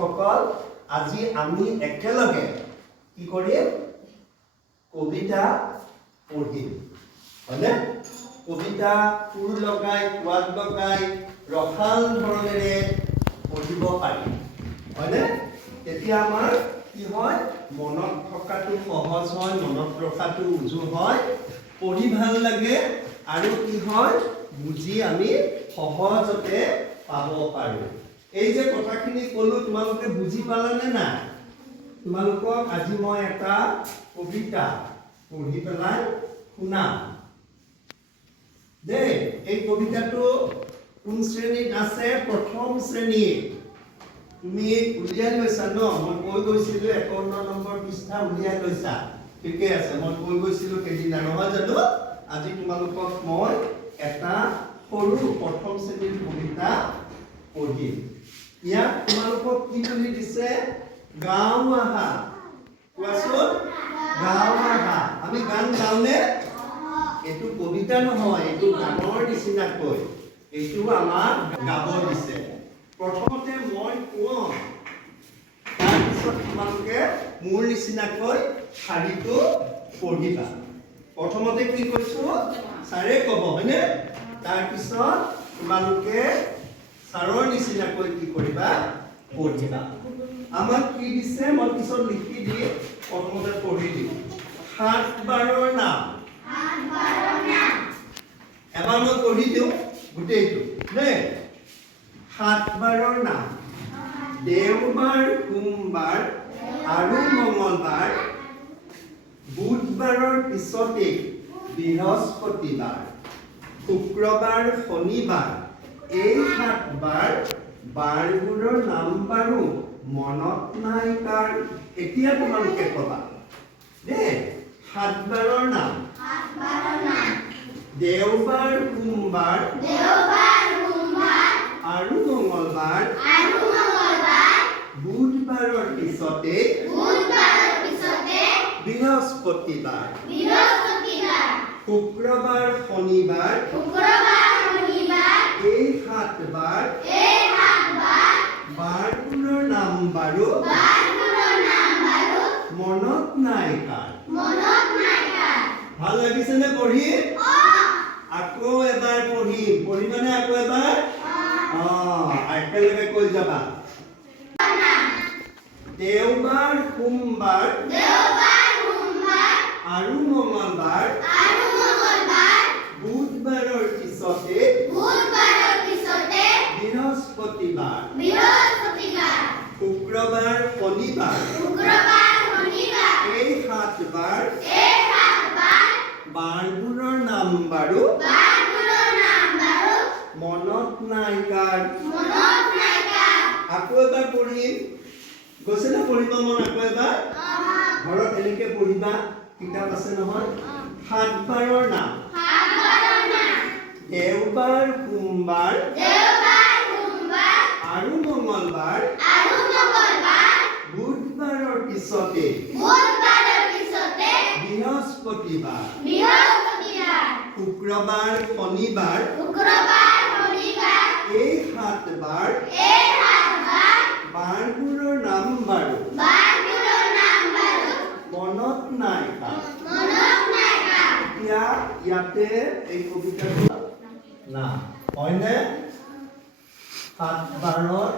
সকল আজি আমি একেলগে কি কৰিম কবিতা পঢ়িম হয়নে কবিতা সুৰ লগাই কোৱাত লগাই ৰসাল ধৰণেৰে পঢ়িব পাৰিম হয়নে তেতিয়া আমাৰ কি হয় মনত থকাটো সহজ হয় মনত ৰখাটো উজু হয় পঢ়ি ভাল লাগে আৰু কি হয় বুজি আমি সহজতে পাব পাৰো এই যে কথাখিনি ক'লো তোমালোকে বুজি পালানে না তোমালোকক আজি মই এটা কবিতা পঢ়ি পেলাই শুনাম দে এই কবিতাটো কোন শ্ৰেণীত আছে প্ৰথম শ্ৰেণীত তুমি উলিয়াই লৈছা ন মই কৈ গৈছিলো 51 নম্বৰ পৃষ্ঠা উলিয়াই লৈছা ঠিকে আছে মই কৈ গৈছিলো কেইদিনা নহয় জানো আজি তোমালোকক মই এটা সৰু প্ৰথম শ্ৰেণীৰ কবিতা পঢ়িম ইয়াত তোমালোকক কি বুলি দিছে গাঁও আহা কোৱাচোন গাঁও আহা আমি গান গাওঁনে এইটো কবিতা নহয় এইটো গানৰ নিচিনাকৈ এইটো আমাক গাব দিছে প্ৰথমতে মই কওঁ তাৰপিছত তোমালোকে মোৰ নিচিনাকৈ শাৰীটো পঢ়িবা প্ৰথমতে কি কৈছো ছাৰে ক'ব হয়নে তাৰপিছত তোমালোকে ছাৰৰ নিচিনাকৈ কি কৰিবা পঢ়িবা আমাক কি দিছে মই পিছত লিখি দি প্ৰথমতে পঢ়ি দিম 7 বাৰৰ নাম এবাৰ মই পঢ়ি দিওঁ গোটেইটো নে 7 বাৰৰ নাম দেওবাৰ সোমবাৰ আৰু মঙ্গলবাৰ বুধবাৰৰ পিছতে বৃহস্পতিবাৰ শুক্ৰবাৰ শনিবাৰ এই 7 বাৰ বাৰবোৰৰ নাম বাৰু মনত নাই কাৰ এতিয়া তোমালোকে ক'বা দেই 7 বাৰৰ নাম দেওবাৰ সোমবাৰ আৰু মঙ্গলবাৰ বুধবাৰৰ পিছতে বৃহস্পতিবাৰ শুক্ৰবাৰ শনিবাৰ এই 7 বাৰ বাৰবোৰৰ নাম বাৰু মনত নাই কাৰ ভাল লাগিছে নে পঢ়ি আকৌ এবাৰ পঢ়িম পঢ়িবানে আকৌ এবাৰ একেলগে কৈ যাবা দেওবাৰ সোমবাৰ আৰু মঙ্গলবাৰ বুধবাৰৰ পিছতে বৃহস্পতিবাৰ শুক্ৰবাৰ শনিবাৰ এই 7 বাৰ বাৰবোৰৰ নাম বাৰু মনত নাই কাৰ আকৌ এবাৰ পঢ়িম গৈছে না পঢ়িব মন আকৌ এবাৰ ঘৰত এনেকে পঢ়িবা কিতাপ আছে নহয় 7 বাৰৰ নাম দেওবাৰ সোমবাৰ আৰু মঙ্গলবাৰ বুধবাৰৰ পিছতে বৃহস্পতিবাৰ শুক্ৰবাৰ শনিবাৰ এই 7 বাৰ বাৰবোৰৰ নাম বাৰু মনত নাই এতিয়া ইয়াতে এই কবিতাটো না হয়নে 7 বাৰৰ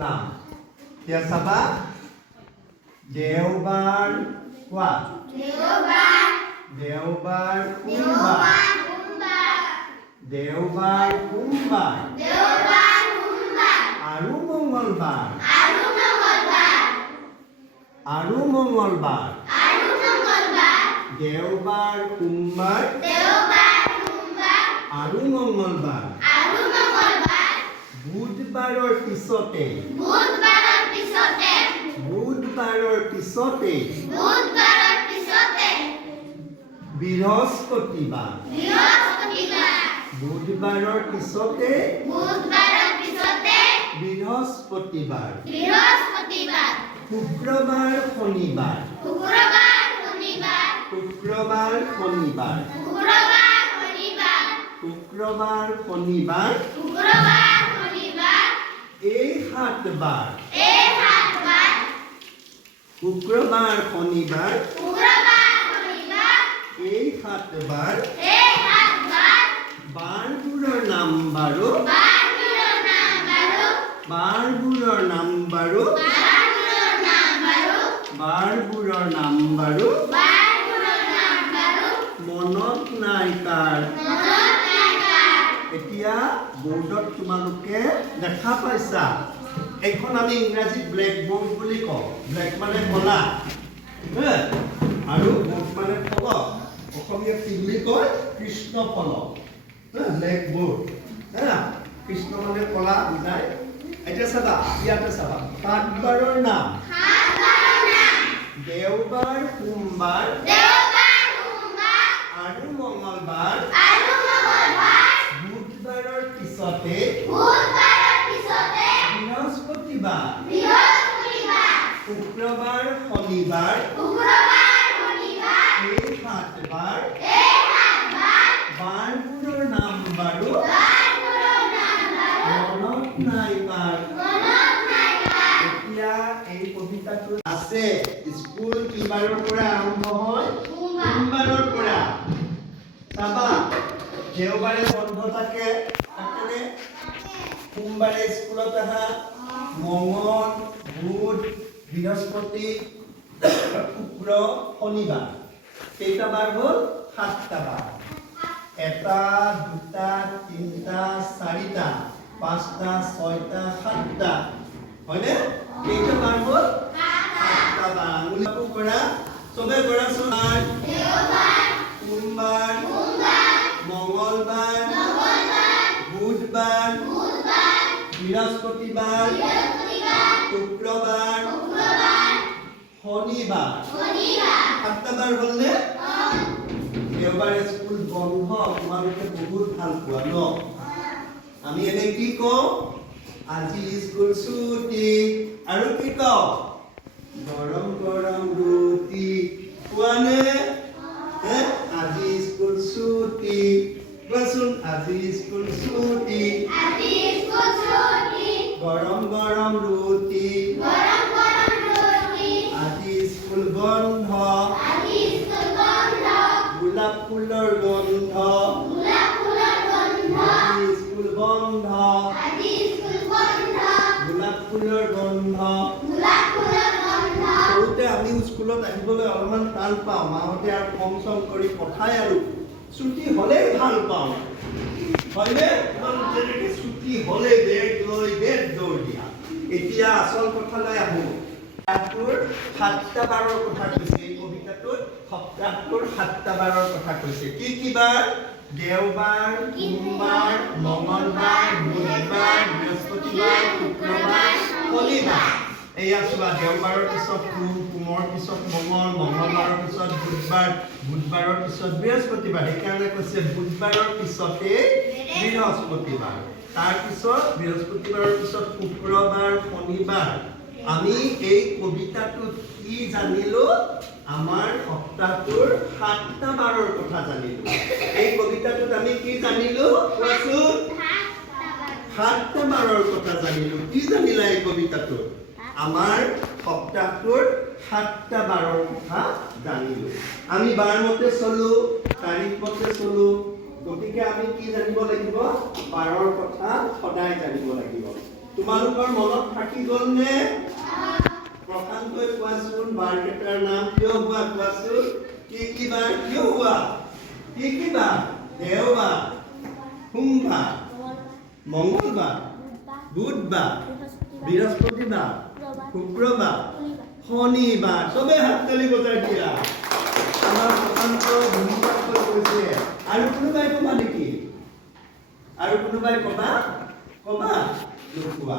নাম এতিয়া চাবা দেওবাৰ কোৱা দেওবাৰ সোমবাৰ আৰু মঙ্গলবাৰ দেওবাৰ সোমবাৰ আৰু মঙ্গলবাৰ বুধবাৰৰ পিছতে বৃহস্পতিবাৰ বুধবাৰৰ পিছতে বৃহস্পতিবাৰ শুক্ৰবাৰ শনিবাৰ এই 7 বাৰ শুক্ৰবাৰ শনিবাৰ এই 7 বাৰ বাৰবোৰৰ নাম বাৰু বাৰবোৰৰ নাম বাৰু মনত নাই কাৰ এতিয়া বোৰ্ডত তোমালোকে দেখা পাইছা এখন আমি ইংৰাজী ব্লেক বোৰ্ড বুলি কওঁ ব্লেক মানে কলা আৰু বোৰ্ড মানে ফলক অসমীয়া কি বুলি কয় কৃষ্ণ ফলক ব্লেক বোৰ্ড কৃষ্ণ মানে কলা বুজায় এতিয়া চাবা ইয়াতে চাবা 7 বাৰৰ নাম দেওবাৰ সোমবাৰ আৰু মঙ্গলবাৰ বুধবাৰৰ পিছতে বৃহস্পতিবাৰ শুক্ৰবাৰ শনিবাৰ এই 7 বাৰ বাৰবোৰৰ নাম বাৰু মনত নাই কাৰ এতিয়া এই কবিতাটো আছে স্কুল কি বাৰৰ পৰা আৰম্ভ হয় সোমবাৰৰ পৰা চাবা দেওবাৰে বন্ধ থাকে তাকেনে সোমবাৰে স্কুলত আহা মঙ্গল বুধ বৃহস্পতি শুক্ৰ শনিবাৰ কেইটা বাৰ হ'ল 7টা বাৰ 1 2 3 4 5টা 6টা 7টা হয়নে কেইটা বাৰ হ'ল 7টা বাৰ আঙুলিটো কৰা চবে কৰাচোন দেওবাৰ সোমবাৰ মঙ্গলবাৰ বুধবাৰ বৃহস্পতিবাৰ শুক্ৰবাৰ শনিবাৰ 7টা বাৰ হ'লনে দেওবাৰে স্কুল বন্ধ তোমালোকে বহুত ভাল পোৱা ন আমি এনে কি কওঁ আজি স্কুল ছুটি আৰু কি কওঁ গৰম গৰম ৰুটি খোৱানে আজি স্কুল ছুটি কোৱাচোন আজি স্কুল ছুটি গৰম গৰম ৰুটি আজি স্কুল বন্ধ গোলাপ ফুলৰ গন্ধ আজি স্কুল বন্ধ গোলাপ ফুলৰ গন্ধ সৰুতে আমি স্কুলত আহিবলৈ অলপমান টান পাওঁ মাহঁতে আৰু কম চম কৰি পঠায় আৰু ছুটি হ'লে ভাল পাওঁ হয়নে যেনেকৈ ছুটি হ'লে বেগ লৈ বেগ দৌৰ দিয়া এতিয়া আচল কথালৈ আহোঁ সপ্তাহটোৰ 7টা বাৰৰ কথা কৈছে এই কবিতাটোত সপ্তাহটোৰ 7টা বাৰৰ কথা কৈছে কি কি বাৰ দেওবাৰ সোমবাৰ মঙ্গলবাৰ বুধবাৰ বৃহস্পতিবাৰ শুক্ৰবাৰ শনিবাৰ এয়া চোৱা দেওবাৰৰ পিছত সোমৰ পিছত মঙ্গল মঙ্গলবাৰৰ পিছত বুধবাৰ বুধবাৰৰ পিছত বৃহস্পতিবাৰ সেইকাৰণে কৈছে বুধবাৰৰ পিছতে বৃহস্পতিবাৰ তাৰপিছত বৃহস্পতিবাৰৰ পিছত শুক্ৰবাৰ শনিবাৰ আমি এই কবিতাটোত কি জানিলো আমাৰ সপ্তাহটোৰ 7টা বাৰৰ কথা জানিলো এই কবিতাটোত আমি কি জানিলো কোৱাচোন 7টা বাৰৰ কথা জানিলো কি জানিলা এই কবিতাটোত আমাৰ সপ্তাহটোৰ 7টা বাৰৰ কথা জানিলো আমি বাৰ মতে চলো তাৰিখ মতে চলো গতিকে আমি কি জানিব লাগিব বাৰৰ কথা সদায় জানিব লাগিব তোমালোকৰ মনত থাকি গ'ল নে প্ৰকান্তই কোৱাচোন বাৰকেইটাৰ নাম কিয় হোৱা কোৱাচোন কি বাৰ কিয় হোৱা কি বাৰ দেওবাৰ সোমবাৰ মঙ্গলবাৰ বুধবাৰ বৃহস্পতিবাৰ শুক্ৰবাৰ শনিবাৰ চবে হাত তালি বজাই দিয়া আমাৰ প্ৰকান্ত ধন্যবাদ কৈছে আৰু কোনোবাই কবা নেকি আৰু কোনোবাই কবা নোকোৱা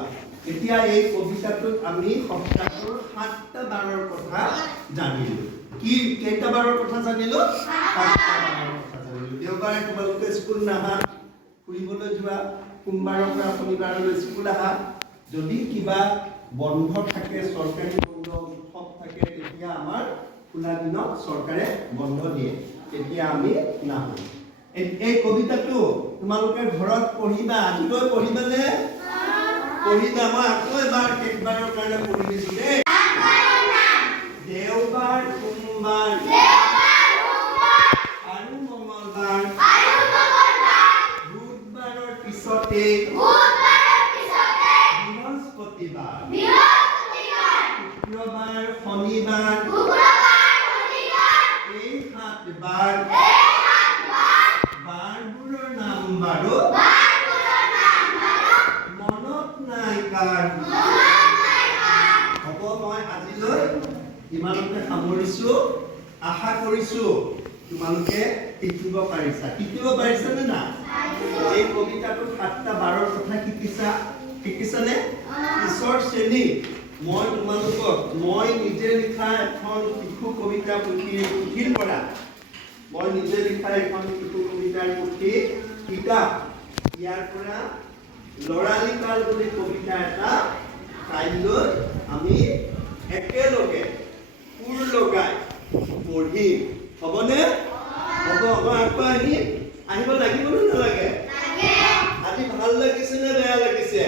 এতিয়া এই কবিতাটোত আমি সপ্তাহটোৰ 7টা বাৰৰ কথা জানিলো কি কেইটা বাৰৰ কথা জানিলো 7টা বাৰৰ কথা জানিলো দেওবাৰে তোমালোকে স্কুল নাহা ফুৰিবলৈ যোৱা সোমবাৰৰ পৰা শনিবাৰলৈ স্কুল আহা যদি কিবা বন্ধ থাকে চৰকাৰী বন্ধ উৎসৱ থাকে তেতিয়া আমাৰ খোলা দিনত চৰকাৰে বন্ধ দিয়ে তেতিয়া আমি নাহো এই কবিতাটো তোমালোকে ঘৰত পঢ়িবা আজিলৈ পঢ়িবানে পঢ়িবা মই আকৌ এবাৰ শেষবাৰৰ কাৰণে পঢ়ি দিছো দেই দেওবাৰ সোমবাৰ আৰু মঙ্গলবাৰ বুধবাৰৰ পিছতে বৃহস্পতিবাৰ শুক্ৰবাৰ শনিবাৰ এই 7 বাৰ বাৰবোৰৰ নাম বাৰু মনত নাই কাৰ হ'ব মই আজিলৈ ইমানতে সামৰিছো আশা কৰিছো তোমালোকে শিকিব পাৰিছানে না এই কবিতাটোত 7টা বাৰৰ কথা শিকিছানে পিছৰ শ্ৰেণী মই তোমালোকক মই নিজে লিখা এখন শিশু কবিতা পুথিৰ পৰা মই নিজে লিখা এখন শিশু কবিতাৰ পুথি কিতাপ ইয়াৰ পৰা লৰালি কাল বুলি কবিতা এটা কাইলৈ আমি একেলগে সুৰ লগাই পঢ়িম হ'বনে হ'ব মই আকৌ আহিব লাগিব নে নালাগে আজি ভাল লাগিছে নে বেয়া লাগিছে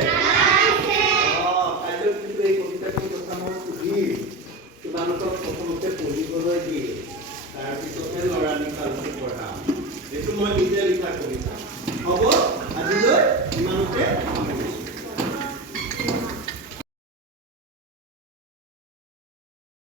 কাইলৈ কিন্তু এই কবিতাটোৰ কথা মই সুধিম তোমালোকক প্ৰথমতে পঢ়িবলৈ দি তাৰপিছতহে লৰালি কালটো পঢ়াম এইটো মই নিজে লিখা কবিতা হ'ব